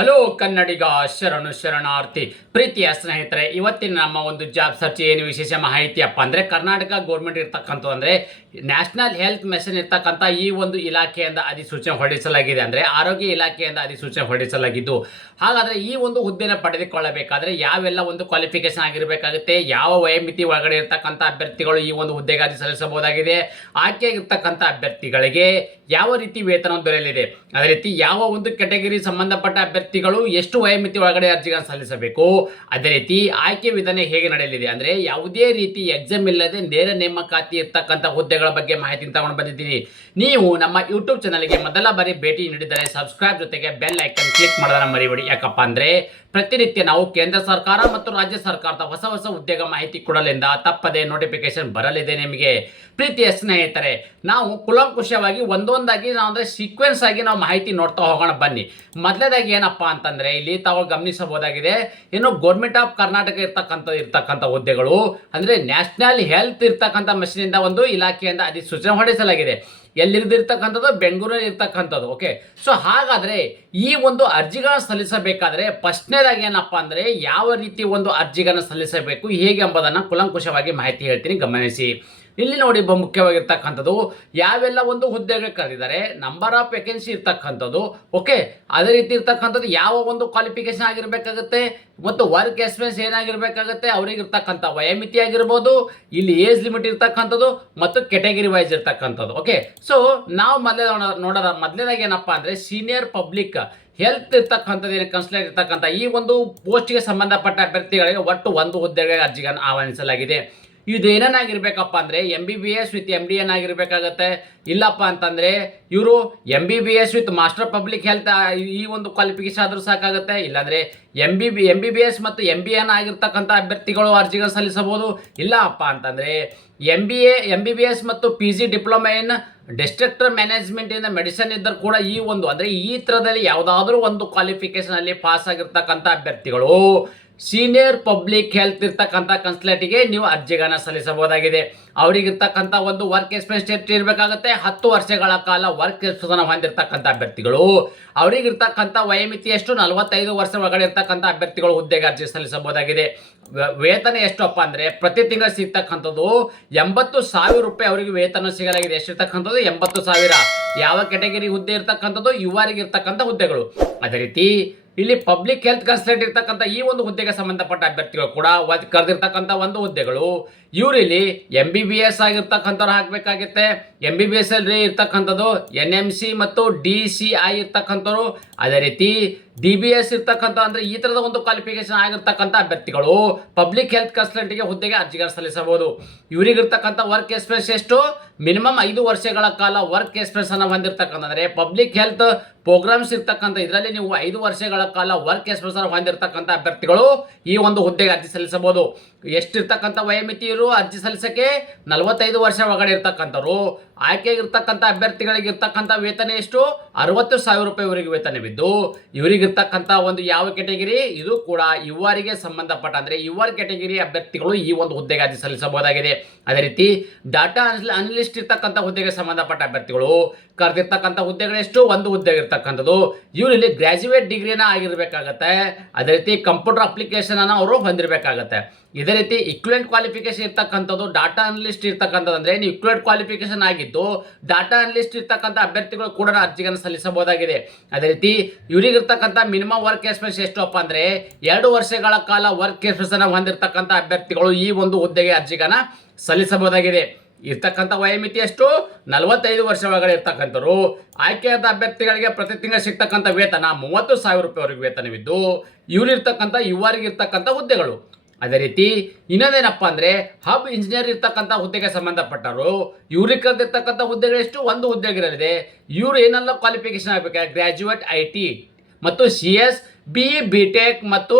Hello ಕನ್ನಡಿಗ ಶರಣು ಶರಣಾರ್ಥಿ ಪ್ರೀತಿಯ ಸ್ನೇಹಿತರೆ, ಇವತ್ತಿನ ನಮ್ಮ ಒಂದು ಜಾಬ್ ಸರ್ಚ್ ಏನು ವಿಶೇಷ ಮಾಹಿತಿಯಪ್ಪ ಅಂದರೆ ಕರ್ನಾಟಕ ಗೌರ್ಮೆಂಟ್ ಇರ್ತಕ್ಕಂಥ ಅಂದರೆ ನ್ಯಾಷನಲ್ ಹೆಲ್ತ್ ಮಿಷನ್ ಇರ್ತಕ್ಕಂಥ ಈ ಒಂದು ಇಲಾಖೆಯಿಂದ ಅಧಿಸೂಚನೆ ಹೊರಡಿಸಲಾಗಿದೆ. ಅಂದರೆ ಆರೋಗ್ಯ ಇಲಾಖೆಯಿಂದ ಅಧಿಸೂಚನೆ ಹೊರಡಿಸಲಾಗಿದ್ದು, ಹಾಗಾದರೆ ಈ ಒಂದು ಹುದ್ದೆನ ಪಡೆದುಕೊಳ್ಳಬೇಕಾದ್ರೆ ಯಾವೆಲ್ಲ ಒಂದು ಕ್ವಾಲಿಫಿಕೇಶನ್ ಆಗಿರಬೇಕಾಗುತ್ತೆ, ಯಾವ ವಯೋಮಿತಿ ಒಳಗಡೆ ಇರ್ತಕ್ಕಂಥ ಅಭ್ಯರ್ಥಿಗಳು ಈ ಒಂದು ಹುದ್ದೆಗೆ ಅರ್ಜಿ ಸಲ್ಲಿಸಬಹುದಾಗಿದೆ, ಆಯ್ಕೆಯಾಗಿರ್ತಕ್ಕಂಥ ಅಭ್ಯರ್ಥಿಗಳಿಗೆ ಯಾವ ರೀತಿ ವೇತನ ದೊರೆಯಲಿದೆ, ಅದೇ ರೀತಿ ಯಾವ ಒಂದು ಕೆಟಗರಿ ಸಂಬಂಧಪಟ್ಟ ಅಭ್ಯರ್ಥಿಗಳು ಎಷ್ಟು ವಯೋಮಿತಿ ಒಳಗಡೆ ಅರ್ಜಿಗಳನ್ನು ಸಲ್ಲಿಸಬೇಕು, ಅದೇ ರೀತಿ ಆಯ್ಕೆ ವಿಧಾನ ಹೇಗೆ ನಡೆಯಲಿದೆ, ಅಂದರೆ ಯಾವುದೇ ರೀತಿ ಎಕ್ಸಾಮ್ ಇಲ್ಲದೆ ನೇರ ನೇಮಕಾತಿ ಇರ್ತಕ್ಕಂಥ ಹುದ್ದೆಗಳ ಬಗ್ಗೆ ಮಾಹಿತಿ ತಗೊಂಡು ಬಂದಿದ್ದೀನಿ. ನೀವು ನಮ್ಮ ಯೂಟ್ಯೂಬ್ ಚಾನಲ್ಗೆ ಮೊದಲ ಬಾರಿ ಭೇಟಿ ನೀಡಿದರೆ ಸಬ್ಸ್ಕ್ರೈಬ್ ಜೊತೆಗೆ ಬೆಲ್ ಐಕನ್ ಕ್ಲಿಕ್ ಮಾಡೋದನ್ನ ಮರಿಬೇಡಿ. ಯಾಕಪ್ಪ ಅಂದರೆ ಪ್ರತಿನಿತ್ಯ ನಾವು ಕೇಂದ್ರ ಸರ್ಕಾರ ಮತ್ತು ರಾಜ್ಯ ಸರ್ಕಾರದ ಹೊಸ ಹೊಸ ಉದ್ಯೋಗ ಮಾಹಿತಿ ಕೊಡಲಿಂದ ತಪ್ಪದೆ ನೋಟಿಫಿಕೇಶನ್ ಬರಲಿದೆ ನಿಮಗೆ. ಪ್ರೀತಿಯ ಸ್ನೇಹಿತರೆ, ನಾವು ಕುಲಂಕುಷವಾಗಿ ಒಂದೊಂದಾಗಿ ನಾವು ಅಂದರೆ ಸೀಕ್ವೆನ್ಸ್ ಆಗಿ ನಾವು ಮಾಹಿತಿ ನೋಡ್ತಾ ಹೋಗೋಣ ಬನ್ನಿ. ಮೊದಲೇದಾಗಿ ಏನಪ್ಪಾ ಅಂತಂದರೆ ಇಲ್ಲಿ ತಾವು ಗಮನಿಸಬಹುದಾಗಿದೆ, ಏನು ಗೌರ್ಮೆಂಟ್ ಆಫ್ ಕರ್ನಾಟಕ ಇರ್ತಕ್ಕಂಥ ಹುದ್ದೆಗಳು ಅಂದರೆ ನ್ಯಾಷನಲ್ ಹೆಲ್ತ್ ಇರ್ತಕ್ಕಂಥ ಮಿಷನಿಂದ ಒಂದು ಇಲಾಖೆಯಿಂದ ಅಧಿಸೂಚನೆ ಹೊರಡಿಸಲಾಗಿದೆ. ಎಲ್ಲಿರ್ದಿರ್ತಕ್ಕಂಥದ್ದು ಬೆಂಗಳೂರಲ್ಲಿ ಇರ್ತಕ್ಕಂಥದ್ದು. ಓಕೆ, ಸೊ ಹಾಗಾದರೆ ಈ ಒಂದು ಅರ್ಜಿಗಳನ್ನು ಸಲ್ಲಿಸಬೇಕಾದ್ರೆ ಫಸ್ಟ್ನೇದಾಗಿ ಏನಪ್ಪ ಅಂದರೆ ಯಾವ ರೀತಿ ಒಂದು ಅರ್ಜಿಗಳನ್ನು ಸಲ್ಲಿಸಬೇಕು ಹೇಗೆ ಎಂಬುದನ್ನು ಕುಲಂಕುಷವಾಗಿ ಮಾಹಿತಿ ಹೇಳ್ತೀನಿ, ಗಮನಿಸಿ. ಇಲ್ಲಿ ನೋಡಿ ಮುಖ್ಯವಾಗಿರ್ತಕ್ಕಂಥದ್ದು ಯಾವೆಲ್ಲ ಒಂದು ಹುದ್ದೆಗೆ ಕರೆದಿದ್ದಾರೆ, ನಂಬರ್ ಆಫ್ ವೇಕೆನ್ಸಿ ಇರ್ತಕ್ಕಂಥದ್ದು. ಓಕೆ, ಅದೇ ರೀತಿ ಇರ್ತಕ್ಕಂಥದ್ದು ಯಾವ ಒಂದು ಕ್ವಾಲಿಫಿಕೇಶನ್ ಆಗಿರಬೇಕಾಗುತ್ತೆ ಮತ್ತು ವರ್ಕ್ ಎಕ್ಸ್ಪೀರಿಯನ್ಸ್ ಏನಾಗಿರ್ಬೇಕಾಗುತ್ತೆ, ಅವ್ರಿಗೆ ಇರ್ತಕ್ಕಂಥ ವಯೋಮಿತಿ ಆಗಿರ್ಬೋದು, ಇಲ್ಲಿ ಏಜ್ ಲಿಮಿಟ್ ಇರ್ತಕ್ಕಂಥದ್ದು ಮತ್ತು ಕೆಟಗರಿ ವೈಸ್ ಇರ್ತಕ್ಕಂಥದ್ದು. ಓಕೆ, ಸೊ ನಾವು ಮೊದಲೇದಾಗಿ ಏನಪ್ಪ ಅಂದರೆ ಸೀನಿಯರ್ ಪಬ್ಲಿಕ್ ಹೆಲ್ತ್ ಇರ್ತಕ್ಕಂಥದ್ದು ಏನು ಕನ್ಸಲ್ಟೆಂಟ್ ಇರ್ತಕ್ಕಂಥ ಈ ಒಂದು ಪೋಸ್ಟ್ಗೆ ಸಂಬಂಧಪಟ್ಟ ಅಭ್ಯರ್ಥಿಗಳಿಗೆ ಒಟ್ಟು ಒಂದು ಹುದ್ದೆಗೆ ಅರ್ಜಿಗಳನ್ನು ಆಹ್ವಾನಿಸಲಾಗಿದೆ. ಇದು ಏನೇನಾಗಿರ್ಬೇಕಪ್ಪ ಅಂದರೆ MBBS ವಿತ್ MD ಏನಾಗಿರ್ಬೇಕಾಗತ್ತೆ, ಇಲ್ಲಪ್ಪ ಅಂತಂದರೆ ಇವರು MBBS with master public health ಈ ಒಂದು ಕ್ವಾಲಿಫಿಕೇಶನ್ ಆದರೂ ಸಾಕಾಗುತ್ತೆ. ಇಲ್ಲಾಂದರೆ MBBS ಮತ್ತು MBN ಆಗಿರ್ತಕ್ಕಂಥ ಅಭ್ಯರ್ಥಿಗಳು ಅರ್ಜಿಗಳು ಸಲ್ಲಿಸಬಹುದು. ಇಲ್ಲಪ್ಪ ಅಂತಂದರೆ MBBS ಮತ್ತು PG diploma in district management ಇಂದ ಮೆಡಿಸಿನ್ ಇದ್ದರೂ ಕೂಡ ಈ ಒಂದು ಅಂದರೆ ಈ ಥರದಲ್ಲಿ ಯಾವುದಾದ್ರೂ ಒಂದು ಕ್ವಾಲಿಫಿಕೇಶನಲ್ಲಿ ಪಾಸ್ ಆಗಿರ್ತಕ್ಕಂಥ ಅಭ್ಯರ್ಥಿಗಳು ಸೀನಿಯರ್ ಪಬ್ಲಿಕ್ ಹೆಲ್ತ್ ಇರ್ತಕ್ಕಂಥ ಕನ್ಸಲ್ಟೆಂಟ್ಗೆ ನೀವು ಅರ್ಜಿಗಳನ್ನು ಸಲ್ಲಿಸಬಹುದಾಗಿದೆ. ಅವರಿಗಿರ್ತಕ್ಕಂಥ ಒಂದು ವರ್ಕ್ ಎಕ್ಸ್ಪೀರಿಯನ್ಸ್ ಎಷ್ಟು ಇರಬೇಕಾಗುತ್ತೆ, 10 ವರ್ಷಗಳ ಕಾಲ ವರ್ಕ್ ಎಕ್ಸ್ಪೀರಿಯನ್ಸ್ ಹೊಂದಿರತಕ್ಕಂಥ ಅಭ್ಯರ್ಥಿಗಳು. ಅವರಿಗಿರ್ತಕ್ಕಂಥ ವಯೋಮಿತಿ ಎಷ್ಟು, 45 ವರ್ಷ ಒಳಗಡೆ ಇರ್ತಕ್ಕಂಥ ಅಭ್ಯರ್ಥಿಗಳು ಹುದ್ದೆಗೆ ಅರ್ಜಿ ಸಲ್ಲಿಸಬಹುದಾಗಿದೆ. ವೇತನ ಎಷ್ಟಪ್ಪ ಅಂದರೆ ಪ್ರತಿ ತಿಂಗಳು ಸಿಗ್ತಕ್ಕಂಥದ್ದು 80,000 ರೂಪಾಯಿ ಅವರಿಗೆ ವೇತನ ಸಿಗಲಾಗಿದೆ. ಎಷ್ಟಿರ್ತಕ್ಕಂಥದ್ದು 80,000. ಯಾವ ಕೆಟಗರಿ ಹುದ್ದೆ ಇರ್ತಕ್ಕಂಥದ್ದು, ಯುವರಿಗೆ ಇರ್ತಕ್ಕಂಥ ಹುದ್ದೆಗಳು. ಅದೇ ರೀತಿ ಇಲ್ಲಿ ಪಬ್ಲಿಕ್ ಹೆಲ್ತ್ ಕನ್ಸಲ್ಟೆಂಟ್ ಇರ್ತಕ್ಕಂಥ ಈ ಒಂದು ಹುದ್ದೆಗೆ ಸಂಬಂಧಪಟ್ಟ ಅಭ್ಯರ್ಥಿಗಳು ಕೂಡ ಕರೆದಿರ್ತಕ್ಕಂಥ ಒಂದು ಹುದ್ದೆಗಳು. ಇವರಲ್ಲಿ MBBS ಆಗಿರ್ತಕ್ಕಂಥವ್ರು ಹಾಕಬೇಕಾಗುತ್ತೆ. MBBS ಅಲ್ಲಿ ಇರ್ತಕ್ಕಂಥದ್ದು NMC ಮತ್ತು DCI ಇರ್ತಕ್ಕಂಥವ್ರು, ಅದೇ ರೀತಿ DBS ಇರ್ತಕ್ಕಂಥ ಅಂದರೆ ಈ ಥರದ ಒಂದು ಕ್ವಾಲಿಫಿಕೇಶನ್ ಆಗಿರ್ತಕ್ಕಂಥ ಅಭ್ಯರ್ಥಿಗಳು ಪಬ್ಲಿಕ್ ಹೆಲ್ತ್ ಕನ್ಸಲ್ಟೆಂಟ್ಗೆ ಹುದ್ದೆಗೆ ಅರ್ಜಿಗಳನ್ನು ಸಲ್ಲಿಸಬಹುದು. ಇವರಿಗಿರ್ತಕ್ಕಂಥ ವರ್ಕ್ ಎಕ್ಸ್ಪೀರಿಯನ್ಸ್ ಎಷ್ಟು, ಮಿನಿಮಮ್ 5 ವರ್ಷಗಳ ಕಾಲ ವರ್ಕ್ ಎಕ್ಸ್ಪೀರಿಯನ್ಸ್ ಅನ್ನು ಹೊಂದಿರತಕ್ಕಂಥ ಅಂದರೆ ಪಬ್ಲಿಕ್ ಹೆಲ್ತ್ ಪ್ರೋಗ್ರಾಮ್ಸ್ ಇರ್ತಕ್ಕಂಥ ಇದರಲ್ಲಿ ನೀವು 5 ವರ್ಷಗಳ ಕಾಲ ವರ್ಕ್ ಎಕ್ಸ್ಪೀರಿಯನ್ಸ್ ಹೊಂದಿರತಕ್ಕಂಥ ಅಭ್ಯರ್ಥಿಗಳು ಈ ಒಂದು ಹುದ್ದೆಗೆ ಅರ್ಜಿ ಸಲ್ಲಿಸಬಹುದು. ಎಷ್ಟಿರ್ತಕ್ಕಂಥ ವಯೋಮಿತಿ ಇರು ಅರ್ಜಿ ಸಲ್ಲಿಸಕ್ಕೆ 45 ವರ್ಷ ಒಳಗಡೆ ಇರ್ತಕ್ಕಂಥವ್ರು. ಆಯ್ಕೆಗಿರ್ತಕ್ಕಂಥ ಅಭ್ಯರ್ಥಿಗಳಿಗೆ ಇರ್ತಕ್ಕಂಥ ವೇತನ ಎಷ್ಟು, 60,000 ರೂಪಾಯಿ ಇವರಿಗೆ ವೇತನವಿದ್ದು, ಇವರಿಗಿರ್ತಕ್ಕಂಥ ಒಂದು ಯಾವ ಕೆಟಗಿರಿ, ಇದು ಕೂಡ ಯುವರಿಗೆ ಸಂಬಂಧಪಟ್ಟ ಅಂದರೆ ಯುವರ್ ಕೆಟಗಿರಿ ಅಭ್ಯರ್ಥಿಗಳು ಈ ಒಂದು ಹುದ್ದೆಗೆ ಅರ್ಜಿ ಸಲ್ಲಿಸಬಹುದಾಗಿದೆ. ಅದೇ ರೀತಿ ಡಾಟಾ ಅನಲಿಸ್ಟ್ ಇರ್ತಕ್ಕಂಥ ಹುದ್ದೆಗೆ ಸಂಬಂಧಪಟ್ಟ ಅಭ್ಯರ್ಥಿಗಳು ಕರೆದಿರ್ತಕ್ಕಂಥ ಹುದ್ದೆಗಳೆಷ್ಟು, ಒಂದು ಹುದ್ದೆಗೆ ಇರ್ತಕ್ಕಂಥದ್ದು. ಇವರಲ್ಲಿ ಗ್ರಾಜ್ಯುಯೇಟ್ ಡಿಗ್ರಿನ ಆಗಿರಬೇಕಾಗತ್ತೆ. ಅದೇ ರೀತಿ ಕಂಪ್ಯೂಟರ್ ಅಪ್ಲಿಕೇಶನ್ ಅನ್ನು ಅವರು ಹೊಂದಿರಬೇಕಾಗತ್ತೆ. ಇದೇ ರೀತಿ ಇಕ್ವಿಲೆಂಟ್ ಕ್ವಾಲಿಫಿಕೇಶನ್ ಇರ್ತಕ್ಕಂಥದ್ದು ಡಾಟಾ ಅನಲಿಸ್ಟ್ ಇರ್ತಕ್ಕಂಥದ್ದು ಅಂದರೆ ನೀವು ಇಕ್ವಿಲೆಂಟ್ ಕ್ವಾಲಿಫಿಕೇಶನ್ ಆಗಿದ್ದು ಡಾಟಾ ಅನಲಿಸ್ಟ್ ಇರ್ತಕ್ಕಂಥ ಅಭ್ಯರ್ಥಿಗಳು ಕೂಡ ಅರ್ಜಿಗಳನ್ನು ಸಲ್ಲಿಸಬಹುದಾಗಿದೆ. ಅದೇ ರೀತಿ ಇವರಿಗಿರ್ತಕ್ಕಂಥ ಮಿನಿಮಮ್ ವರ್ಕ್ ಎಕ್ಸ್ಪೀರಿಯನ್ಸ್ ಎಷ್ಟಪ್ಪ ಅಂದರೆ 2 ವರ್ಷಗಳ ಕಾಲ ವರ್ಕ್ ಎಕ್ಸ್ಪೀರಿಯನ್ಸ್ ಹೊಂದಿರತಕ್ಕಂಥ ಅಭ್ಯರ್ಥಿಗಳು ಈ ಒಂದು ಹುದ್ದೆಗೆ ಅರ್ಜಿಗಳನ್ನು ಸಲ್ಲಿಸಬಹುದಾಗಿದೆ. ಇರ್ತಕ್ಕಂಥ ವಯೋಮಿತಿ ಎಷ್ಟು, 45 ವರ್ಷ ಒಳಗಡೆ ಇರ್ತಕ್ಕಂಥವ್ರು. ಆಯ್ಕೆಯಾದ ಅಭ್ಯರ್ಥಿಗಳಿಗೆ ಪ್ರತಿ ತಿಂಗಳು ಸಿಗ್ತಕ್ಕಂಥ ವೇತನ 30,000 ರೂಪಾಯಿವರೆಗೆ ವೇತನವಿದ್ದು, ಇವರಿರ್ತಕ್ಕಂಥ ಯುವರಿಗಿರ್ತಕ್ಕಂಥ ಹುದ್ದೆಗಳು. ಅದೇ ರೀತಿ ಇನ್ನೊಂದೇನಪ್ಪ ಅಂದರೆ ಹಬ್ ಇಂಜಿನಿಯರ್ ಇರ್ತಕ್ಕಂಥ ಹುದ್ದೆಗೆ ಸಂಬಂಧಪಟ್ಟವರು. ಇವ್ರಿಗೆ ಕರೆದಿರ್ತಕ್ಕಂಥ ಹುದ್ದೆಗಳೆಷ್ಟು, ಒಂದು ಹುದ್ದೆಗಿರಲಿದೆ. ಇವರು ಏನೆಲ್ಲ ಕ್ವಾಲಿಫಿಕೇಶನ್ ಆಗಬೇಕು, ಗ್ರ್ಯಾಜುಯೇಟ್ IT ಮತ್ತು CS BE BTech ಮತ್ತು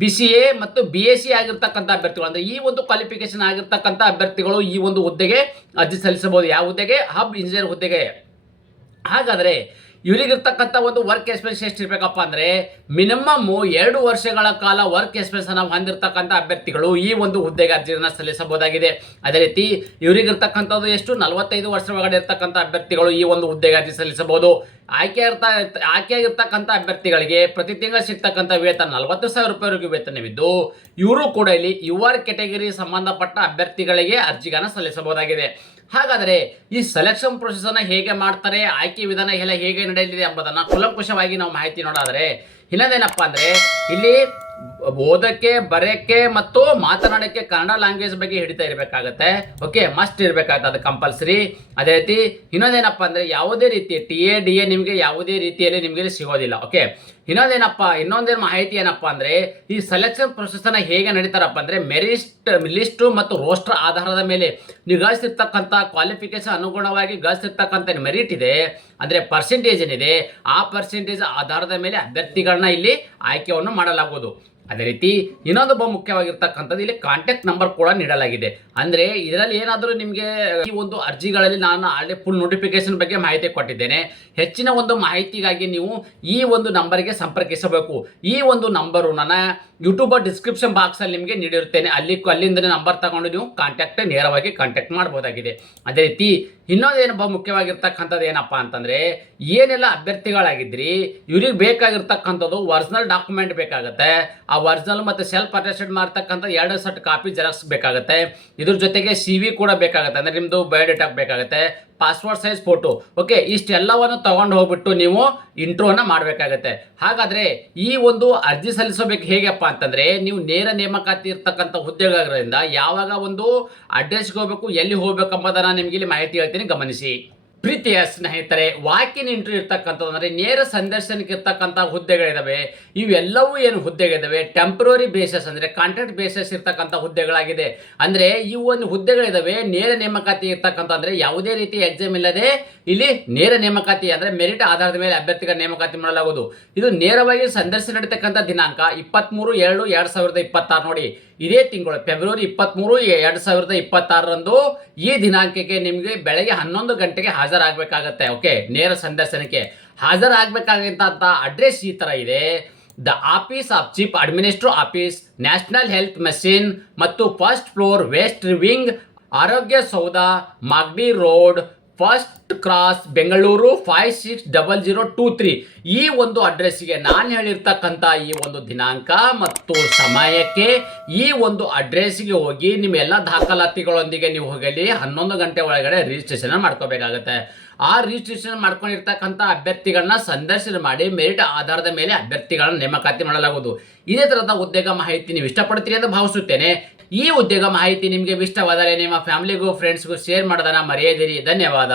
BCA ಮತ್ತು BSc ಆಗಿರ್ತಕ್ಕಂಥ ಅಭ್ಯರ್ಥಿಗಳು ಅಂದರೆ ಈ ಒಂದು ಕ್ವಾಲಿಫಿಕೇಶನ್ ಆಗಿರ್ತಕ್ಕಂಥ ಅಭ್ಯರ್ಥಿಗಳು ಈ ಒಂದು ಹುದ್ದೆಗೆ ಅರ್ಜಿ ಸಲ್ಲಿಸಬಹುದು. ಯಾವ ಹುದ್ದೆಗೆ, ಹಬ್ ಇಂಜಿನಿಯರ್ ಹುದ್ದೆಗೆ. ಹಾಗಾದರೆ ಇವರಿಗಿರ್ತಕ್ಕಂಥ ಒಂದು ವರ್ಕ್ ಎಕ್ಸ್ಪೀರಿಯನ್ಸ್ ಎಷ್ಟು ಇರಬೇಕಪ್ಪ ಅಂದರೆ ಮಿನಿಮಮ್ 2 ವರ್ಷಗಳ ಕಾಲ ವರ್ಕ್ ಎಕ್ಸ್ಪೀರಿಯನ್ಸ್ ಅನ್ನು ಹೊಂದಿರತಕ್ಕಂಥ ಅಭ್ಯರ್ಥಿಗಳು ಈ ಒಂದು ಹುದ್ದೆಗೆ ಅರ್ಜಿಯನ್ನು ಸಲ್ಲಿಸಬಹುದಾಗಿದೆ. ಅದೇ ರೀತಿ ಇವರಿಗಿರ್ತಕ್ಕಂಥದ್ದು ಎಷ್ಟು 45 ವರ್ಷ ಒಳಗಡೆ ಇರ್ತಕ್ಕಂಥ ಅಭ್ಯರ್ಥಿಗಳು ಈ ಒಂದು ಹುದ್ದೆಗೆ ಅರ್ಜಿ ಸಲ್ಲಿಸಬಹುದು. ಆಯ್ಕೆಯಾಗಿರ್ತಕ್ಕಂಥ ಅಭ್ಯರ್ಥಿಗಳಿಗೆ ಪ್ರತಿ ತಿಂಗಳು ಸಿಗ್ತಕ್ಕಂಥ ವೇತನ 40,000 ರೂಪಾಯಿವರೆಗೂ ವೇತನವಿದ್ದು ಇವರು ಕೂಡ ಇಲ್ಲಿ ಯುವರ್ ಕೆಟಗರಿ ಸಂಬಂಧಪಟ್ಟ ಅಭ್ಯರ್ಥಿಗಳಿಗೆ ಅರ್ಜಿಗಳನ್ನು ಸಲ್ಲಿಸಬಹುದಾಗಿದೆ. ಹಾಗಾದರೆ ಈ ಸೆಲೆಕ್ಷನ್ ಪ್ರೊಸೆಸ್ ಅನ್ನು ಹೇಗೆ ಮಾಡ್ತಾರೆ, ಆಯ್ಕೆ ವಿಧಾನ ಎಲ್ಲ ಹೇಗೆ ನಡೆಯಲಿದೆ ಎಂಬುದನ್ನು ಕೂಲಂಕುಷವಾಗಿ ನಾವು ಮಾಹಿತಿ ನೋಡೋದಾದರೆ ಇನ್ನೊಂದೇನಪ್ಪ ಅಂದರೆ ಇಲ್ಲಿ ಓದಕ್ಕೆ ಬರೆಯಕ್ಕೆ ಮತ್ತು ಮಾತನಾಡೋಕ್ಕೆ ಕನ್ನಡ ಲ್ಯಾಂಗ್ವೇಜ್ ಬಗ್ಗೆ ಹಿಡಿತಾ ಇರಬೇಕಾಗತ್ತೆ. ಓಕೆ, ಮಸ್ಟ್ ಇರಬೇಕಾಗತ್ತೆ, ಅದು ಕಂಪಲ್ಸರಿ. ಅದೇ ರೀತಿ ಇನ್ನೊಂದೇನಪ್ಪ ಅಂದರೆ ಯಾವುದೇ ರೀತಿ TA ನಿಮಗೆ ಯಾವುದೇ ರೀತಿಯಲ್ಲಿ ನಿಮಗೆ ಸಿಗೋದಿಲ್ಲ. ಓಕೆ, ಇನ್ನೊಂದೇನು ಮಾಹಿತಿ ಏನಪ್ಪ ಅಂದರೆ ಈ ಸೆಲೆಕ್ಷನ್ ಪ್ರೊಸೆಸನ್ನು ಹೇಗೆ ನಡೀತಾರಪ್ಪ ಅಂದರೆ ಮೆರಿಟ್ ಲಿಸ್ಟು ಮತ್ತು ರೋಸ್ಟರ್ ಆಧಾರದ ಮೇಲೆ ನೀವು ಗಳಿಸಿರ್ತಕ್ಕಂಥ ಕ್ವಾಲಿಫಿಕೇಶನ್ ಅನುಗುಣವಾಗಿ ಗಳಿಸಿರ್ತಕ್ಕಂಥ ಮೆರಿಟ್ ಇದೆ ಅಂದರೆ ಪರ್ಸೆಂಟೇಜ್ ಏನಿದೆ ಆ ಪರ್ಸೆಂಟೇಜ್ ಆಧಾರದ ಮೇಲೆ ಅಭ್ಯರ್ಥಿಗಳನ್ನ ಇಲ್ಲಿ ಆಯ್ಕೆಯನ್ನು ಮಾಡಲಾಗುವುದು. ಅದೇ ರೀತಿ ಇನ್ನೊಂದು ಬಹು ಮುಖ್ಯವಾಗಿರ್ತಕ್ಕಂಥದ್ದು ಇಲ್ಲಿ ಕಾಂಟ್ಯಾಕ್ಟ್ ನಂಬರ್ ಕೂಡ ನೀಡಲಾಗಿದೆ. ಅಂದರೆ ಇದರಲ್ಲಿ ಏನಾದರೂ ನಿಮಗೆ ಈ ಒಂದು ಅರ್ಜಿಗಳಲ್ಲಿ ನಾನು ಆಲ್ರೆಡಿ ಫುಲ್ ನೋಟಿಫಿಕೇಶನ್ ಬಗ್ಗೆ ಮಾಹಿತಿ ಕೊಟ್ಟಿದ್ದೇನೆ. ಹೆಚ್ಚಿನ ಒಂದು ಮಾಹಿತಿಗಾಗಿ ನೀವು ಈ ಒಂದು ನಂಬರ್ಗೆ ಸಂಪರ್ಕಿಸಬೇಕು. ಈ ಒಂದು ನಂಬರು ನನ್ನ ಯೂಟ್ಯೂಬ್ ಡಿಸ್ಕ್ರಿಪ್ಷನ್ ಬಾಕ್ಸಲ್ಲಿ ನಿಮಗೆ ನೀಡಿರುತ್ತೇನೆ. ಅಲ್ಲಿಂದ ನಂಬರ್ ತಗೊಂಡು ನೀವು ನೇರವಾಗಿ ಕಾಂಟ್ಯಾಕ್ಟ್ ಮಾಡಬಹುದಾಗಿದೆ. ಅದೇ ರೀತಿ ಇನ್ನೊಂದೇನು ಬಹು ಮುಖ್ಯವಾಗಿರ್ತಕ್ಕಂಥದ್ದು ಏನಪ್ಪ ಅಂತಂದರೆ ಏನೆಲ್ಲ ಅಭ್ಯರ್ಥಿಗಳಾಗಿದ್ರಿ ಇವ್ರಿಗೆ ಬೇಕಾಗಿರ್ತಕ್ಕಂಥದ್ದು ಒರಿಜಿನಲ್ ಡಾಕ್ಯುಮೆಂಟ್ ಬೇಕಾಗುತ್ತೆ. ಆ ಒರಿಜಿನಲ್ ಮತ್ತು ಸೆಲ್ಫ್ ಅಟೆಸ್ಟೆಡ್ ಮಾಡ್ತಕ್ಕಂಥ 2 ಸೆಟ್ ಕಾಪಿ ಜೆರಾಕ್ಸ್ ಬೇಕಾಗುತ್ತೆ. ಇದ್ರ ಜೊತೆಗೆ CV ಕೂಡ ಬೇಕಾಗುತ್ತೆ, ಅಂದರೆ ನಿಮ್ಮದು ಬಯೋಡೇಟಾ ಬೇಕಾಗುತ್ತೆ, ಪಾಸ್ಪೋರ್ಟ್ ಸೈಜ್ ಫೋಟೋ. ಓಕೆ, ಇಷ್ಟೆಲ್ಲವನ್ನು ತಗೊಂಡು ಹೋಗ್ಬಿಟ್ಟು ನೀವು ಇಂಟ್ರೋನ ಮಾಡಬೇಕಾಗತ್ತೆ. ಹಾಗಾದರೆ ಈ ಒಂದು ಅರ್ಜಿ ಸಲ್ಲಿಸಬೇಕು ಹೇಗಪ್ಪ ಅಂತಂದರೆ ನೀವು ನೇರ ನೇಮಕಾತಿ ಇರ್ತಕ್ಕಂಥ ಹುದ್ದೆಗಳಿಂದ ಯಾವಾಗ ಒಂದು ಅಡ್ರೆಸ್ಗೆ ಹೋಗಬೇಕು, ಎಲ್ಲಿ ಹೋಗ್ಬೇಕು ಎಂಬುದನ್ನು ನಿಮಗೆ ಇಲ್ಲಿ ಮಾಹಿತಿ ಹೇಳ್ತೀನಿ, ಗಮನಿಸಿ. ಪ್ರೀತಿಯ ಸ್ನೇಹಿತರೆ, ವಾಕಿನ್ ಇಂಟರ್ವ್ಯೂ ಇರ್ತಕ್ಕಂಥದ್ದು ಅಂದರೆ ನೇರ ಸಂದರ್ಶನಕ್ಕೆ ಇರ್ತಕ್ಕಂಥ ಹುದ್ದೆಗಳಿದ್ದಾವೆ. ಇವೆಲ್ಲವೂ ಏನು ಹುದ್ದೆಗಳಿದ್ದಾವೆ ಟೆಂಪ್ರರಿ ಬೇಸಸ್ ಅಂದರೆ ಕಾಂಟ್ರಾಕ್ಟ್ ಬೇಸಸ್ ಇರ್ತಕ್ಕಂಥ ಹುದ್ದೆಗಳಾಗಿದೆ. ಅಂದರೆ ಈ ಒಂದು ಹುದ್ದೆಗಳಿದ್ದಾವೆ ನೇರ ನೇಮಕಾತಿ ಇರ್ತಕ್ಕಂಥ, ಅಂದರೆ ಯಾವುದೇ ರೀತಿ ಎಕ್ಸಾಮ್ ಇಲ್ಲದೆ ಇಲ್ಲಿ ನೇರ ನೇಮಕಾತಿ ಅಂದರೆ ಮೆರಿಟ್ ಆಧಾರದ ಮೇಲೆ ಅಭ್ಯರ್ಥಿಗಳ ನೇಮಕಾತಿ ಮಾಡಲಾಗುವುದು. ಇದು ನೇರವಾಗಿ ಸಂದರ್ಶನ ನಡೀತಕ್ಕಂಥ ದಿನಾಂಕ 23/7/2026 ನೋಡಿ, ಇದೇ ತಿಂಗಳು ಫೆಬ್ರವರಿ 23, 2026 ಈ ದಿನಾಂಕಕ್ಕೆ ನಿಮಗೆ ಬೆಳಗ್ಗೆ 11 ಗಂಟೆಗೆ ಹಾಜರಾಗಬೇಕಾಗತ್ತೆ. ಓಕೆ, ನೇರ ಸಂದರ್ಶನಕ್ಕೆ ಹಾಜರಾಗಬೇಕಾದಂಥ ಅಡ್ರೆಸ್ ಈ ಥರ ಇದೆ. The office of chief administrative office, national health mission ಮತ್ತು first floor, west wing, Arogya Soudha, Magadi road, first cross, Bengaluru 560023. ಈ ಒಂದು ಅಡ್ರೆಸ್ಸಿಗೆ ನಾನು ಹೇಳಿರ್ತಕ್ಕಂಥ ಈ ಒಂದು ದಿನಾಂಕ ಮತ್ತು ಸಮಯಕ್ಕೆ ಈ ಒಂದು ಅಡ್ರೆಸ್ಸಿಗೆ ಹೋಗಿ ನಿಮ್ಮ ಎಲ್ಲ ದಾಖಲಾತಿಗಳೊಂದಿಗೆ ನೀವು ಹೋಗಲಿ 11 ಗಂಟೆ ಒಳಗಡೆ ರಿಜಿಸ್ಟ್ರೇಷನ್ ಮಾಡ್ಕೋಬೇಕಾಗತ್ತೆ. ಆ ರಿಜಿಸ್ಟ್ರೇಷನ್ ಮಾಡ್ಕೊಂಡಿರ್ತಕ್ಕಂಥ ಅಭ್ಯರ್ಥಿಗಳನ್ನ ಸಂದರ್ಶನ ಮಾಡಿ ಮೆರಿಟ್ ಆಧಾರದ ಮೇಲೆ ಅಭ್ಯರ್ಥಿಗಳನ್ನ ನೇಮಕಾತಿ ಮಾಡಲಾಗುವುದು. ಇದೇ ಥರದ ಉದ್ಯೋಗ ಮಾಹಿತಿ ನೀವು ಇಷ್ಟಪಡ್ತೀರಿ ಎಂದು ಭಾವಿಸುತ್ತೇನೆ. ಈ ಉದ್ಯೋಗ ಮಾಹಿತಿ ನಿಮಗೆ ಇಷ್ಟವಾದರೆ ನಿಮ್ಮ ಫ್ಯಾಮಿಲಿಗೂ ಫ್ರೆಂಡ್ಸ್ಗೂ ಶೇರ್ ಮಾಡೋದನ್ನು ಮರೆಯದಿರಿ. ಧನ್ಯವಾದ.